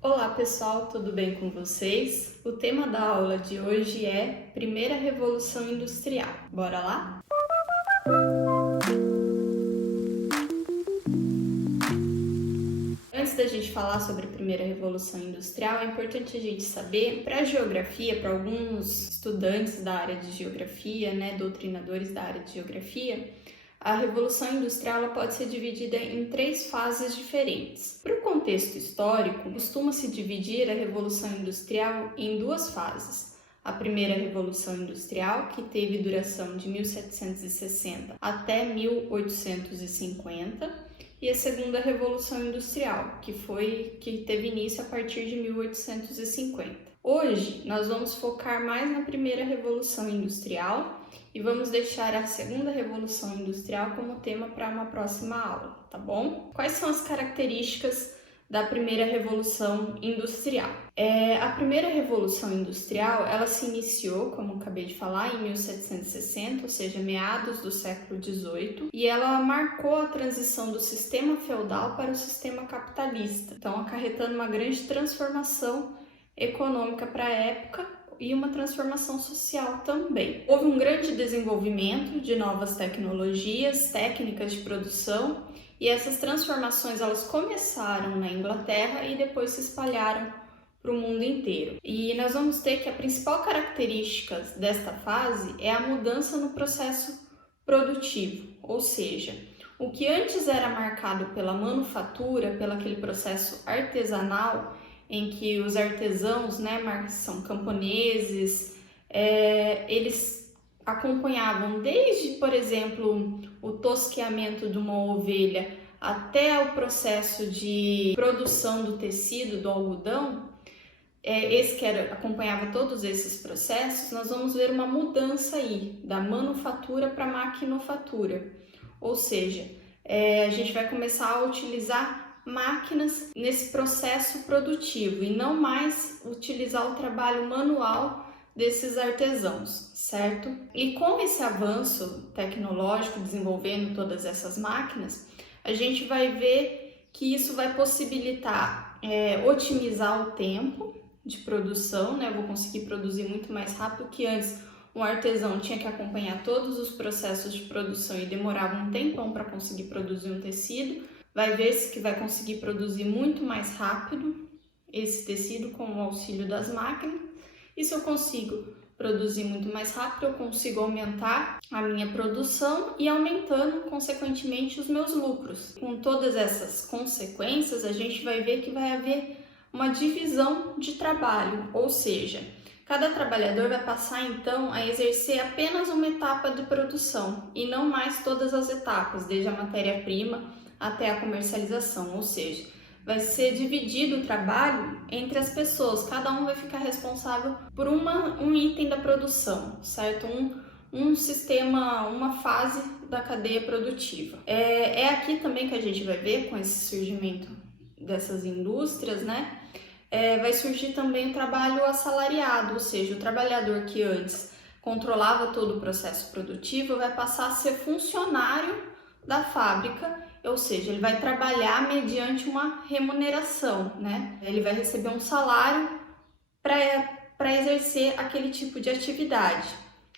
Olá pessoal, tudo bem com vocês? O tema da aula de hoje é Primeira Revolução Industrial. Bora lá? Antes da gente falar sobre a Primeira Revolução Industrial, é importante a gente saber, para a geografia, para alguns estudantes da área de geografia, doutrinadores da área de geografia, a Revolução Industrial ela pode ser dividida em 3 fases diferentes. Para o contexto histórico, costuma-se dividir a Revolução Industrial em 2 fases. A primeira Revolução Industrial, que teve duração de 1760 até 1850, e a segunda Revolução Industrial, que teve início a partir de 1850. Hoje, nós vamos focar mais na primeira Revolução Industrial e vamos deixar a segunda Revolução Industrial como tema para uma próxima aula, tá bom? Quais são as características da primeira Revolução Industrial? A primeira Revolução Industrial, ela se iniciou, como acabei de falar, em 1760, ou seja, meados do século XVIII, e ela marcou a transição do sistema feudal para o sistema capitalista, então acarretando uma grande transformação econômica para a época e uma transformação social também. Houve um grande desenvolvimento de novas tecnologias, técnicas de produção, e essas transformações elas começaram na Inglaterra e depois se espalharam para o mundo inteiro. E nós vamos ter que a principal característica desta fase é a mudança no processo produtivo, ou seja, o que antes era marcado pela manufatura, pelo aquele processo artesanal, em que os artesãos, são camponeses, eles acompanhavam desde, por exemplo, o tosqueamento de uma ovelha até o processo de produção do tecido, do algodão, acompanhava todos esses processos. Nós vamos ver uma mudança aí, da manufatura para a maquinofatura, ou seja, a gente vai começar a utilizar máquinas nesse processo produtivo e não mais utilizar o trabalho manual desses artesãos, certo? E com esse avanço tecnológico, desenvolvendo todas essas máquinas, a gente vai ver que isso vai possibilitar otimizar o tempo de produção, Eu vou conseguir produzir muito mais rápido que antes. Um artesão tinha que acompanhar todos os processos de produção e demorava um tempão para conseguir produzir um tecido. Vai ver se que vai conseguir produzir muito mais rápido esse tecido com o auxílio das máquinas. E se eu consigo produzir muito mais rápido, eu consigo aumentar a minha produção e aumentando, consequentemente, os meus lucros. Com todas essas consequências, a gente vai ver que vai haver uma divisão de trabalho, ou seja, cada trabalhador vai passar então a exercer apenas uma etapa de produção e não mais todas as etapas, desde a matéria-prima até a comercialização, ou seja, vai ser dividido o trabalho entre as pessoas, cada um vai ficar responsável por um item da produção, certo? Um sistema, uma fase da cadeia produtiva. É aqui também que a gente vai ver, com esse surgimento dessas indústrias, vai surgir também o trabalho assalariado, ou seja, o trabalhador que antes controlava todo o processo produtivo vai passar a ser funcionário da fábrica, ou seja, ele vai trabalhar mediante uma remuneração, Ele vai receber um salário para exercer aquele tipo de atividade,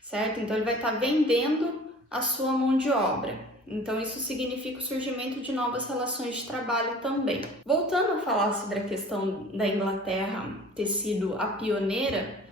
certo? Então ele vai estar vendendo a sua mão de obra. Então isso significa o surgimento de novas relações de trabalho também. Voltando a falar sobre a questão da Inglaterra ter sido a pioneira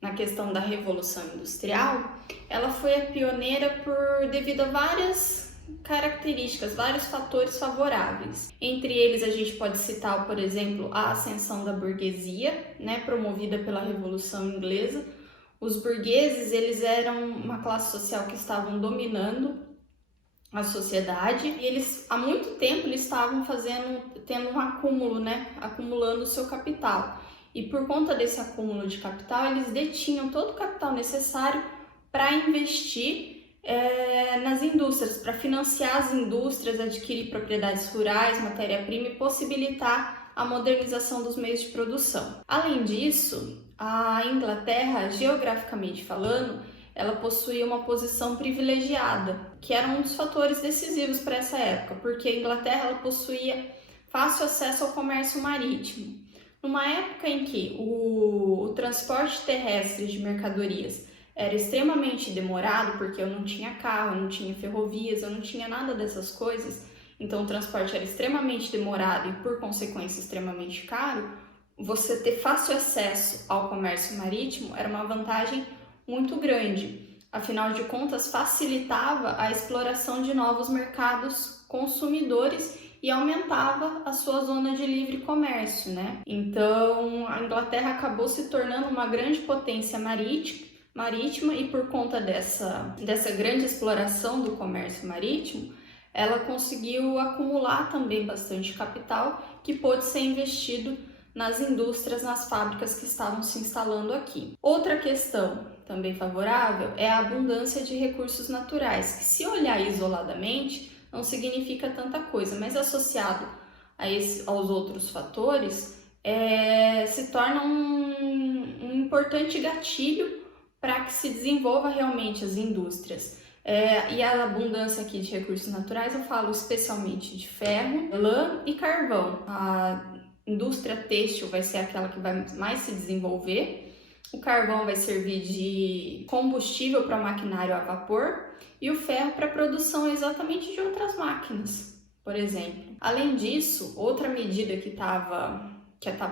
na questão da Revolução Industrial, ela foi a pioneira devido a várias características, vários fatores favoráveis. Entre eles a gente pode citar, por exemplo, a ascensão da burguesia, promovida pela Revolução Inglesa. Os burgueses, eles eram uma classe social que estavam dominando a sociedade e eles, há muito tempo, eles estavam tendo um acúmulo, acumulando o seu capital. E por conta desse acúmulo de capital, eles detinham todo o capital necessário para investir nas indústrias, para financiar as indústrias, adquirir propriedades rurais, matéria-prima e possibilitar a modernização dos meios de produção. Além disso, a Inglaterra, geograficamente falando, ela possuía uma posição privilegiada, que era um dos fatores decisivos para essa época, porque a Inglaterra ela possuía fácil acesso ao comércio marítimo. Numa época em que o transporte terrestre de mercadorias era extremamente demorado, porque eu não tinha carro, eu não tinha ferrovias, eu não tinha nada dessas coisas, então o transporte era extremamente demorado e, por consequência, extremamente caro, você ter fácil acesso ao comércio marítimo era uma vantagem muito grande. Afinal de contas, facilitava a exploração de novos mercados consumidores e aumentava a sua zona de livre comércio, né? Então, a Inglaterra acabou se tornando uma grande potência marítima e, por conta dessa grande exploração do comércio marítimo, ela conseguiu acumular também bastante capital que pôde ser investido nas indústrias, nas fábricas que estavam se instalando aqui. Outra questão também favorável é a abundância de recursos naturais, que, se olhar isoladamente, não significa tanta coisa, mas associado aos outros fatores, se torna um importante gatilho para que se desenvolva realmente as indústrias. E a abundância aqui de recursos naturais, eu falo especialmente de ferro, lã e carvão. A indústria têxtil vai ser aquela que vai mais se desenvolver. O carvão vai servir de combustível para maquinário a vapor e o ferro para a produção exatamente de outras máquinas, por exemplo. Além disso, outra medida que estava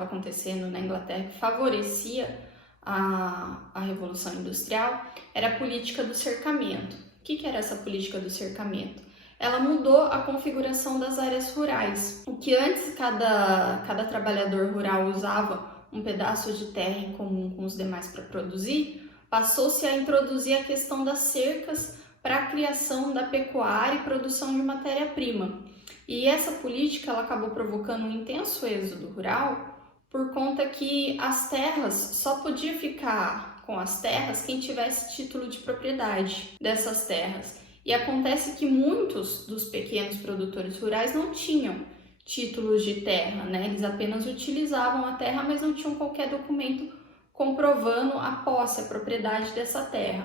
acontecendo na Inglaterra que favorecia a Revolução Industrial era a política do cercamento. O que era essa política do cercamento? Ela mudou a configuração das áreas rurais. O que antes cada trabalhador rural usava um pedaço de terra em comum com os demais para produzir, passou-se a introduzir a questão das cercas para a criação da pecuária e produção de matéria-prima. E essa política ela acabou provocando um intenso êxodo rural, por conta que as terras só podia ficar com as terras quem tivesse título de propriedade dessas terras. E acontece que muitos dos pequenos produtores rurais não tinham títulos de terra, né? Eles apenas utilizavam a terra, mas não tinham qualquer documento comprovando a posse, a propriedade dessa terra.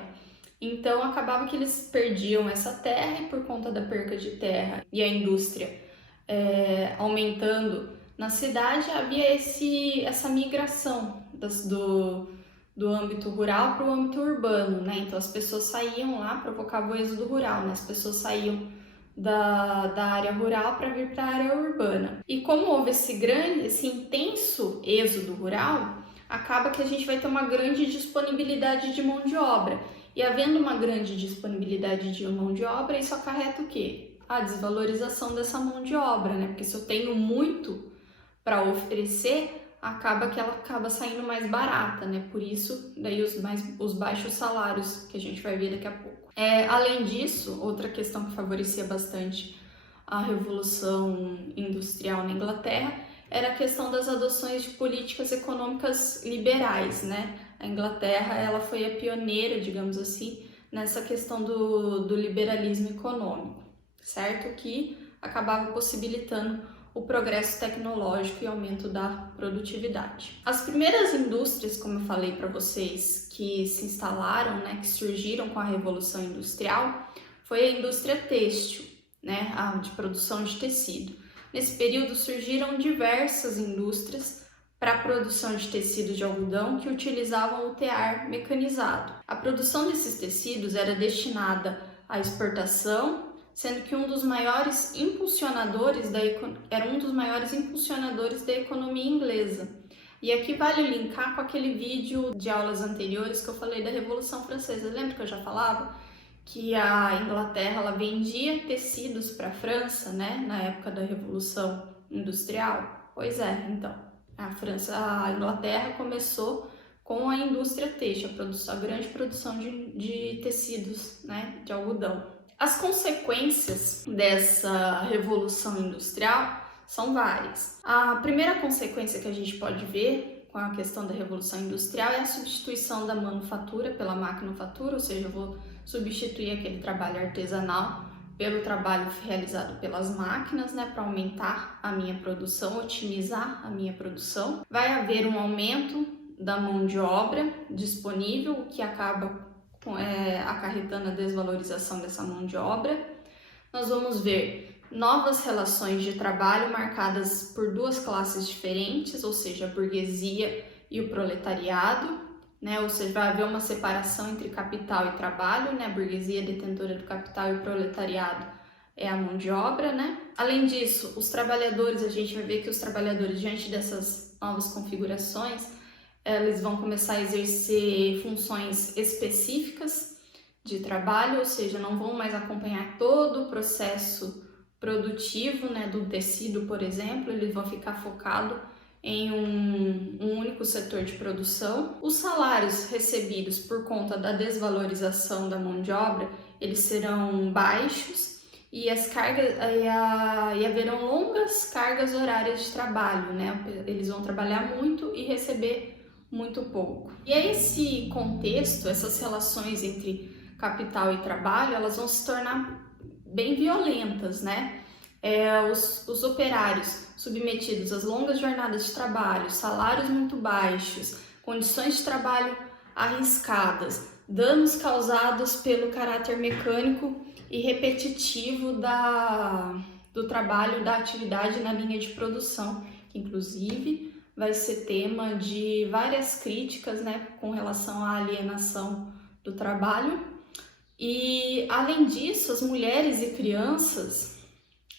Então acabava que eles perdiam essa terra, e por conta da perca de terra e a indústria aumentando na cidade, havia essa migração do âmbito rural para o âmbito urbano, né? Então as pessoas saíam lá, provocava o êxodo rural, né? As pessoas saíam da área rural para vir para a área urbana. E como houve esse intenso êxodo rural, acaba que a gente vai ter uma grande disponibilidade de mão de obra. E havendo uma grande disponibilidade de mão de obra, isso acarreta o quê? A desvalorização dessa mão de obra, né? Porque se eu tenho muito para oferecer, acaba que ela acaba saindo mais barata, né? Por isso, daí os baixos salários que a gente vai ver daqui a pouco. Além disso, outra questão que favorecia bastante a Revolução Industrial na Inglaterra era a questão das adoções de políticas econômicas liberais, né? A Inglaterra ela foi a pioneira, digamos assim, nessa questão do liberalismo econômico, certo? Que acabava possibilitando o progresso tecnológico e aumento da produtividade. As primeiras indústrias, como eu falei para vocês, que se instalaram, né, que surgiram com a Revolução Industrial, foi a indústria têxtil, né, de produção de tecido. Nesse período surgiram diversas indústrias para a produção de tecido de algodão que utilizavam o tear mecanizado. A produção desses tecidos era destinada à exportação, sendo que um dos maiores impulsionadores da economia inglesa. E aqui vale linkar com aquele vídeo de aulas anteriores que eu falei da Revolução Francesa. Lembra que eu já falava que a Inglaterra ela vendia tecidos para a França, né, na época da Revolução Industrial? Pois é, então, a Inglaterra começou com a indústria têxtil, a grande produção de tecidos, né, de algodão. As consequências dessa revolução industrial são várias. A primeira consequência que a gente pode ver com a questão da revolução industrial é a substituição da manufatura pela maquinofatura, ou seja, eu vou substituir aquele trabalho artesanal pelo trabalho realizado pelas máquinas, né, para aumentar a minha produção, otimizar a minha produção. Vai haver um aumento da mão de obra disponível, o que acaba acarretando a desvalorização dessa mão de obra. Nós vamos ver novas relações de trabalho marcadas por duas classes diferentes, ou seja, a burguesia e o proletariado, né? Ou seja, vai haver uma separação entre capital e trabalho, né? A burguesia é detentora do capital e o proletariado é a mão de obra, né? Além disso, os trabalhadores, a gente vai ver que os trabalhadores, diante dessas novas configurações, eles vão começar a exercer funções específicas de trabalho, ou seja, não vão mais acompanhar todo o processo produtivo, né, do tecido, por exemplo, eles vão ficar focados em um único setor de produção. Os salários recebidos por conta da desvalorização da mão de obra, eles serão baixos e as cargas e haverão longas cargas horárias de trabalho, né? Eles vão trabalhar muito e receber muito pouco. E é esse contexto, essas relações entre capital e trabalho, elas vão se tornar bem violentas, né? Os operários submetidos às longas jornadas de trabalho, salários muito baixos, condições de trabalho arriscadas, danos causados pelo caráter mecânico e repetitivo do trabalho, da atividade na linha de produção, que inclusive vai ser tema de várias críticas, né, com relação à alienação do trabalho. E além disso, as mulheres e crianças,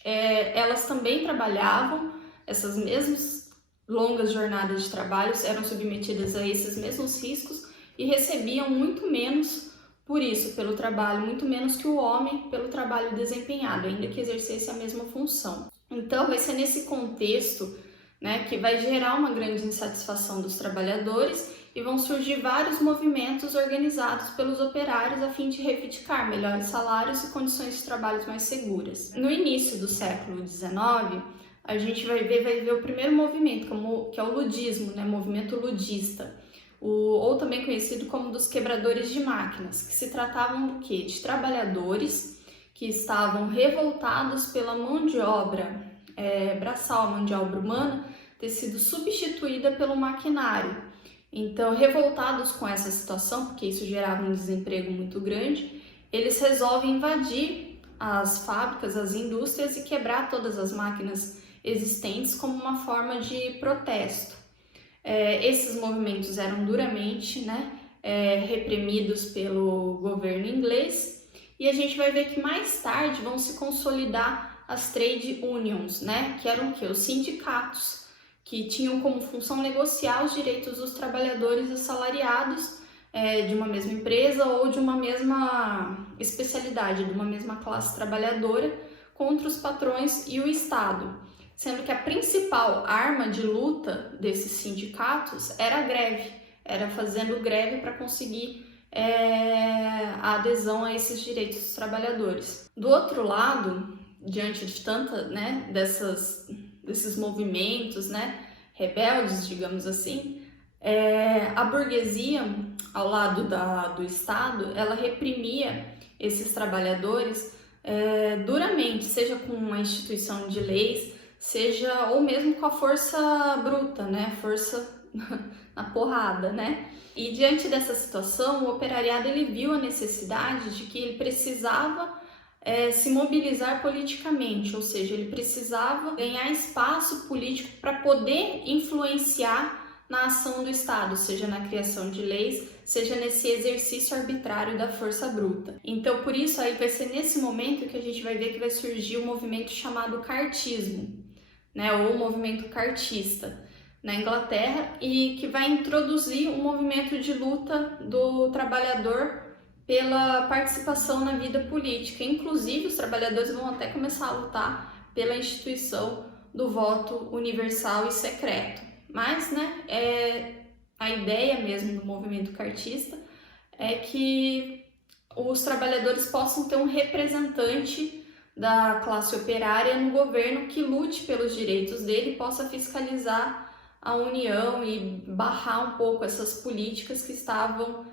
elas também trabalhavam, essas mesmas longas jornadas de trabalho eram submetidas a esses mesmos riscos e recebiam muito menos por isso, pelo trabalho, muito menos que o homem pelo trabalho desempenhado, ainda que exercesse a mesma função. Então, vai ser nesse contexto, né, que vai gerar uma grande insatisfação dos trabalhadores e vão surgir vários movimentos organizados pelos operários a fim de reivindicar melhores salários e condições de trabalho mais seguras. No início do século XIX, a gente vai ver o primeiro movimento, que é o ludismo, né, movimento ludista, ou também conhecido como dos quebradores de máquinas, que se tratavam do quê? De trabalhadores que estavam revoltados pela mão de obra braçal, a mão de obra humana, ter sido substituída pelo maquinário. Então, revoltados com essa situação, porque isso gerava um desemprego muito grande, eles resolvem invadir as fábricas, as indústrias e quebrar todas as máquinas existentes como uma forma de protesto. Esses movimentos eram duramente, né, reprimidos pelo governo inglês, e a gente vai ver que mais tarde vão se consolidar as trade unions, né, que eram o quê? Os sindicatos, que tinham como função negociar os direitos dos trabalhadores assalariados de uma mesma empresa ou de uma mesma especialidade, de uma mesma classe trabalhadora contra os patrões e o Estado, sendo que a principal arma de luta desses sindicatos era a greve, era fazendo greve para conseguir a adesão a esses direitos dos trabalhadores. Do outro lado, diante de desses movimentos, né, rebeldes, digamos assim, a burguesia, ao lado do Estado, ela reprimia esses trabalhadores duramente, seja com uma instituição de leis, seja ou mesmo com a força bruta, né, força na porrada, né? E diante dessa situação, o operariado ele viu a necessidade de que ele precisava se mobilizar politicamente, ou seja, ele precisava ganhar espaço político para poder influenciar na ação do Estado, seja na criação de leis, seja nesse exercício arbitrário da força bruta. Então, por isso, aí vai ser nesse momento que a gente vai ver que vai surgir um movimento chamado cartismo, né, ou o movimento cartista na Inglaterra, e que vai introduzir um movimento de luta do trabalhador pela participação na vida política. Inclusive, os trabalhadores vão até começar a lutar pela instituição do voto universal e secreto. Mas, né, a ideia mesmo do movimento cartista é que os trabalhadores possam ter um representante da classe operária no governo que lute pelos direitos dele e possa fiscalizar a União e barrar um pouco essas políticas que estavam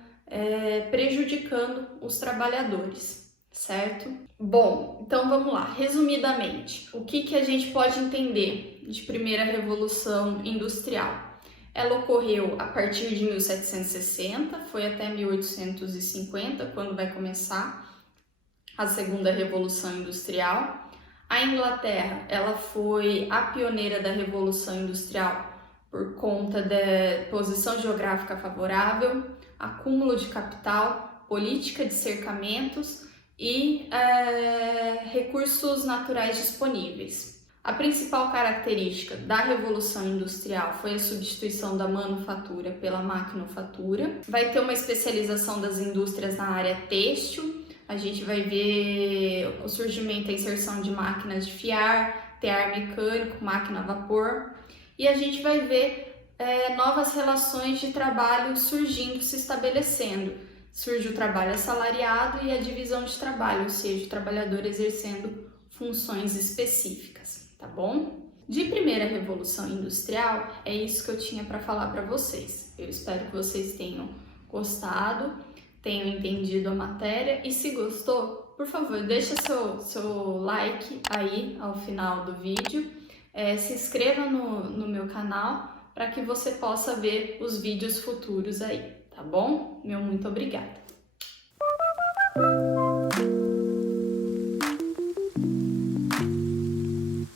prejudicando os trabalhadores, certo? Bom, então vamos lá, resumidamente, o que a gente pode entender de primeira revolução industrial? Ela ocorreu a partir de 1760, foi até 1850, quando vai começar a segunda revolução industrial. A Inglaterra, ela foi a pioneira da Revolução Industrial por conta da posição geográfica favorável, acúmulo de capital, política de cercamentos e recursos naturais disponíveis. A principal característica da Revolução Industrial foi a substituição da manufatura pela maquinofatura. Vai ter uma especialização das indústrias na área têxtil. A gente vai ver o surgimento e a inserção de máquinas de fiar, tear mecânico, máquina a vapor. E a gente vai ver novas relações de trabalho surgindo, se estabelecendo. Surge o trabalho assalariado e a divisão de trabalho, ou seja, o trabalhador exercendo funções específicas. Tá bom? De primeira revolução industrial, é isso que eu tinha para falar para vocês. Eu espero que vocês tenham gostado, tenham entendido a matéria e se gostou, por favor, deixa seu like aí ao final do vídeo, se inscreva no meu canal para que você possa ver os vídeos futuros aí, tá bom? Meu muito obrigada!